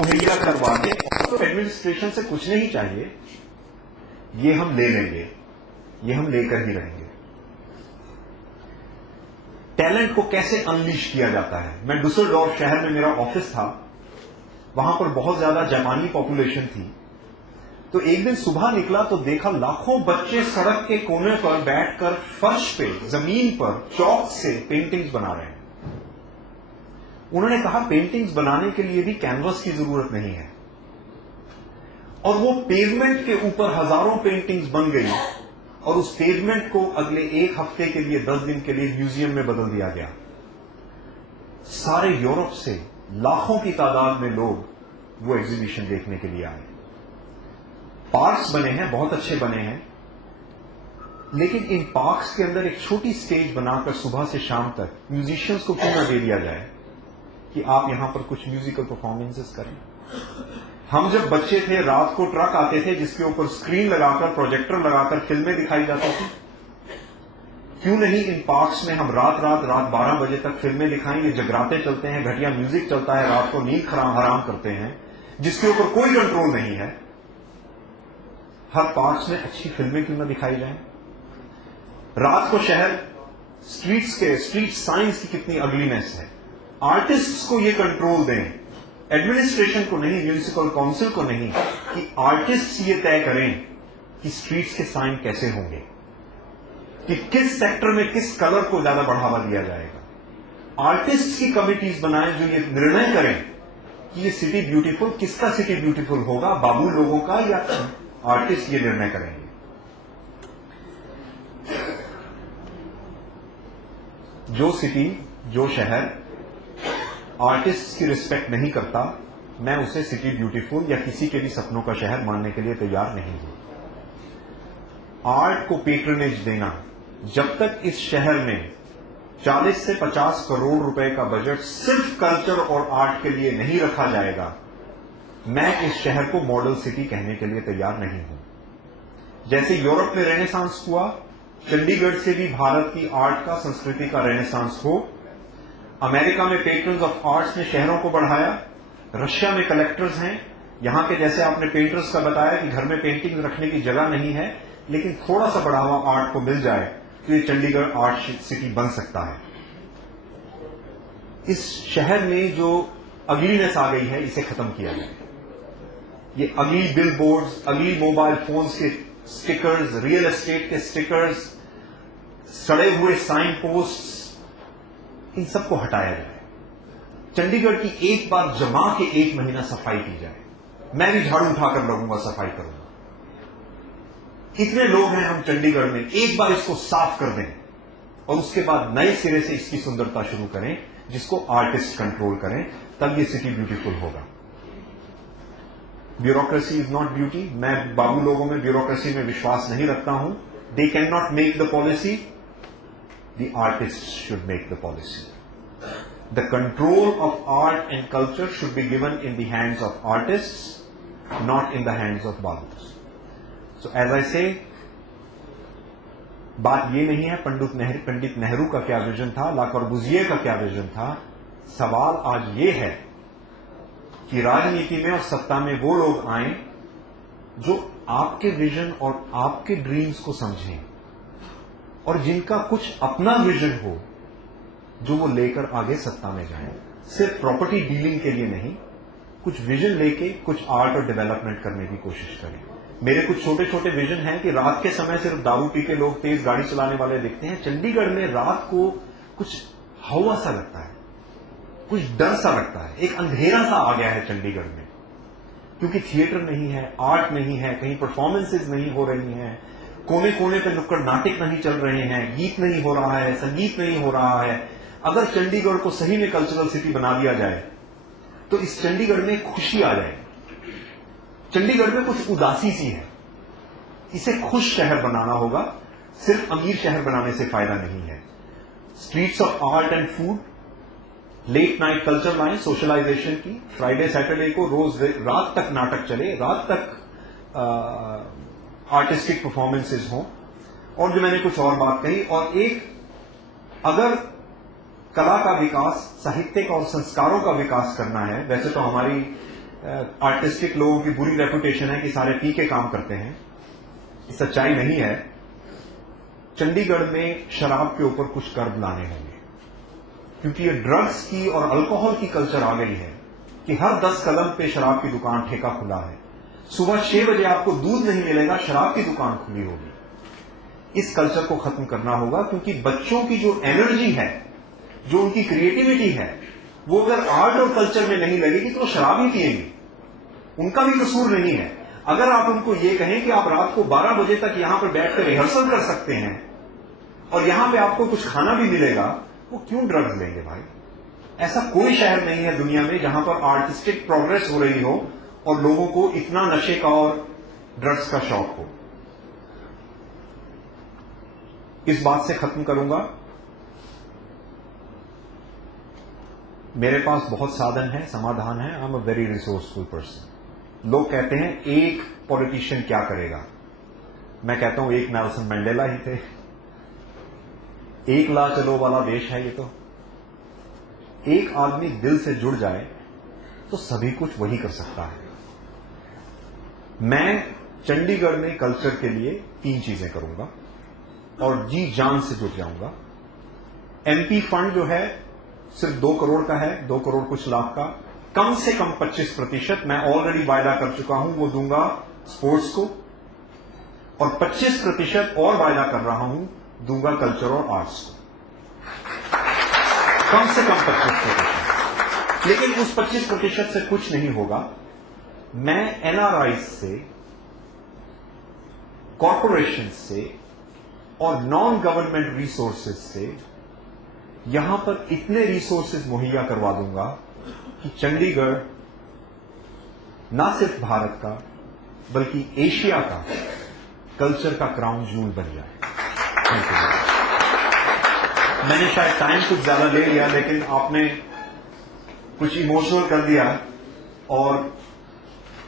मुहैया करवा के, तो एडमिनिस्ट्रेशन से कुछ नहीं चाहिए, ये हम ले लेंगे, ये हम लेकर ही रहेंगे। टैलेंट को कैसे अनलीश किया जाता है। मैं डुसलडॉर्फ शहर में मेरा ऑफिस था, वहां पर बहुत ज्यादा जापानी पॉपुलेशन थी। तो एक दिन सुबह निकला तो देखा लाखों बच्चे सड़क के कोने पर बैठकर फर्श पे, जमीन पर चौक से पेंटिंग्स बना रहे हैं। उन्होंने कहा पेंटिंग्स बनाने के लिए भी कैनवस की जरूरत नहीं है, और वो पेवमेंट के ऊपर हजारों पेंटिंग्स बन गई, और उस पेवमेंट को अगले एक हफ्ते के लिए, 10 दिन के लिए म्यूजियम में बदल दिया गया। सारे यूरोप से लाखों की तादाद में लोग वो एग्जीबिशन देखने के लिए आए। पार्क्स बने हैं, बहुत अच्छे बने हैं, लेकिन इन पार्क्स के अंदर एक छोटी स्टेज बनाकर सुबह से शाम तक म्यूजिशियंस को क्यों न दे दिया जाए कि आप यहां पर कुछ म्यूजिकल परफॉर्मेंसेस करें। हम जब बच्चे थे, रात को ट्रक आते थे जिसके ऊपर स्क्रीन लगाकर, प्रोजेक्टर लगाकर फिल्में दिखाई जाती थी। क्यों नहीं इन पार्क्स में हम रात 12 बजे तक फिल्में दिखाएं। ये जगराते चलते हैं, घटिया म्यूजिक चलता है, रात को नींद हराम करते हैं, जिसके ऊपर कोई कंट्रोल नहीं है। हर पार्क्स में अच्छी फिल्में क्यों न दिखाई जाएं। रात को शहर स्ट्रीट साइंस की कितनी अगलीनेस है। आर्टिस्ट्स को ये कंट्रोल दें, एडमिनिस्ट्रेशन को नहीं, म्यूनिसिपल काउंसिल को नहीं, कि आर्टिस्ट्स ये तय करें कि स्ट्रीट्स के साइन कैसे होंगे, कि किस सेक्टर में किस कलर को ज्यादा बढ़ावा दिया जाएगा। आर्टिस्ट्स की कमिटीज बनाएं जो ये निर्णय करें कि ये सिटी ब्यूटीफुल, किसका सिटी ब्यूटीफुल होगा, बाबू लोगों का या आर्टिस्ट ये निर्णय करेंगे। जो सिटी, जो शहर आर्टिस्ट की रिस्पेक्ट नहीं करता, मैं उसे सिटी ब्यूटीफुल या किसी के भी सपनों का शहर मानने के लिए तैयार नहीं हूं। आर्ट को पेट्रनेज देना, जब तक इस शहर में 40 से 50 करोड़ रुपए का बजट सिर्फ कल्चर और आर्ट के लिए नहीं रखा जाएगा, मैं इस शहर को मॉडल सिटी कहने के लिए तैयार नहीं हूं। जैसे यूरोप में रेनेसांस हुआ, चंडीगढ़ से भी भारत की आर्ट का, संस्कृति का रेनेसांस हो। अमेरिका में पेट्रन्स ऑफ आर्ट्स ने शहरों को बढ़ाया, रशिया में कलेक्टर्स हैं। यहां के जैसे आपने पेंटर्स का बताया कि घर में पेंटिंग रखने की जगह नहीं है, लेकिन थोड़ा सा बढ़ावा आर्ट को मिल जाए तो ये चंडीगढ़ आर्ट सिटी बन सकता है। इस शहर में जो अगलीनेस आ गई है, इसे खत्म किया जाए। ये अगली बिल बोर्ड्स, अगली मोबाइल फोन्स के स्टिकर्स, रियल एस्टेट के स्टिकर्स, सड़े हुए साइन पोस्ट्स, इन सबको हटाया जाए। चंडीगढ़ की एक बार जमा के 1 महीना सफाई की जाए। मैं भी झाड़ू उठाकर लगूंगा, सफाई करूंगा। कितने लोग हैं हम चंडीगढ़ में, एक बार इसको साफ कर दें और उसके बाद नए सिरे से इसकी सुंदरता शुरू करें, जिसको आर्टिस्ट कंट्रोल करें, तब ये सिटी ब्यूटीफुल होगा। Bureaucracy is not beauty. मैं बाबू लोगों में, ब्यूरोक्रेसी में विश्वास नहीं रखता हूं। They can not make the policy, the artist should make the policy. The control of art and culture should be given in the hands of artists, not in the hands of babus. So as I say, बात ये नहीं है पंडित नेहरू का क्या vision था, ला कॉर्बुज़िए का क्या vision था। सवाल आज ये है कि राजनीति में और सत्ता में वो लोग आए जो आपके विजन और आपके ड्रीम्स को समझें, और जिनका कुछ अपना विजन हो जो वो लेकर आगे सत्ता में जाए। सिर्फ प्रॉपर्टी डीलिंग के लिए नहीं, कुछ विजन लेके कुछ आर्ट और डेवलपमेंट करने की कोशिश करें। मेरे कुछ छोटे छोटे विजन हैं कि रात के समय सिर्फ दारू पी के लोग तेज गाड़ी चलाने वाले दिखते हैं। चंडीगढ़ में रात को कुछ हवा सा लगता है, कुछ डर सा लगता है, एक अंधेरा सा आ गया है चंडीगढ़ में, क्योंकि थिएटर नहीं है, आर्ट नहीं है, कहीं परफॉर्मेंसेज नहीं हो रही हैं, कोने कोने पे नुक्कड़ नाटक नहीं चल रहे हैं, गीत नहीं हो रहा है, संगीत नहीं हो रहा है। अगर चंडीगढ़ को सही में कल्चरल सिटी बना दिया जाए तो इस चंडीगढ़ में खुशी आ जाएगी। चंडीगढ़ में कुछ उदासी सी है, इसे खुश शहर बनाना होगा। सिर्फ अमीर शहर बनाने से फायदा नहीं है। Streets of art and food, late night culture line, socialisation की। फ्राइडे सैटरडे को रोज रात तक नाटक चले, रात तक आर्टिस्टिक परफॉर्मेंसेज हों। और जो मैंने कुछ और बात कही, और एक, अगर कला का विकास, साहित्यिक और संस्कारों का विकास करना है, वैसे तो हमारी आर्टिस्टिक लोगों की बुरी रेपुटेशन है कि सारे पी के काम करते हैं, सच्चाई नहीं है। चंडीगढ़ में शराब के ऊपर कुछ कर्ब लाने होंगे, क्योंकि ये ड्रग्स की और अल्कोहल की कल्चर आ गई है कि हर 10 कदम पे शराब की दुकान ठेका खुला है। सुबह 6 बजे आपको दूध नहीं मिलेगा, शराब की दुकान खुली होगी। इस कल्चर को खत्म करना होगा, क्योंकि बच्चों की जो एनर्जी है, जो उनकी क्रिएटिविटी है, वो अगर आर्ट और कल्चर में नहीं लगेगी तो वो शराब ही पिएंगे। उनका भी कसूर नहीं है। अगर आप उनको ये कहें कि आप रात को 12 बजे तक यहां पर बैठकर रिहर्सल कर सकते हैं और यहां पे आपको कुछ खाना भी मिलेगा, वो क्यों ड्रग्स लेंगे भाई? ऐसा कोई शहर नहीं है दुनिया में जहां पर आर्टिस्टिक प्रोग्रेस हो रही हो और लोगों को इतना नशे का और ड्रग्स का शौक हो। इस बात से खत्म करूंगा, मेरे पास बहुत साधन है, समाधान है। I am a very resourceful person. लोग कहते हैं एक पॉलिटिशियन क्या करेगा, मैं कहता हूं एक नेल्सन मंडेला ही थे। एक ला चलो वाला देश है ये तो। एक आदमी दिल से जुड़ जाए तो सभी कुछ वही कर सकता है। मैं चंडीगढ़ में कल्चर के लिए 3 चीजें करूंगा और जी जान से जुट जाऊंगा। एमपी फंड जो है सिर्फ 2 करोड़ का है, 2 करोड़ कुछ लाख का। कम से कम 25% मैं ऑलरेडी वायदा कर चुका हूं, वो दूंगा स्पोर्ट्स को, और 25% और वायदा कर रहा हूं, दूंगा कल्चर और आर्ट्स को। कम से कम 25%। लेकिन उस 25% से कुछ नहीं होगा। मैं एनआरआई से, कॉरपोरेशन से और नॉन गवर्नमेंट रिसोर्सेज से यहां पर इतने रिसोर्सेज मुहैया करवा दूंगा कि चंडीगढ़ न सिर्फ भारत का बल्कि एशिया का कल्चर का क्राउन जूल बन जाए। मैंने शायद टाइम कुछ ज्यादा ले लिया, लेकिन आपने कुछ इमोशनल कर दिया और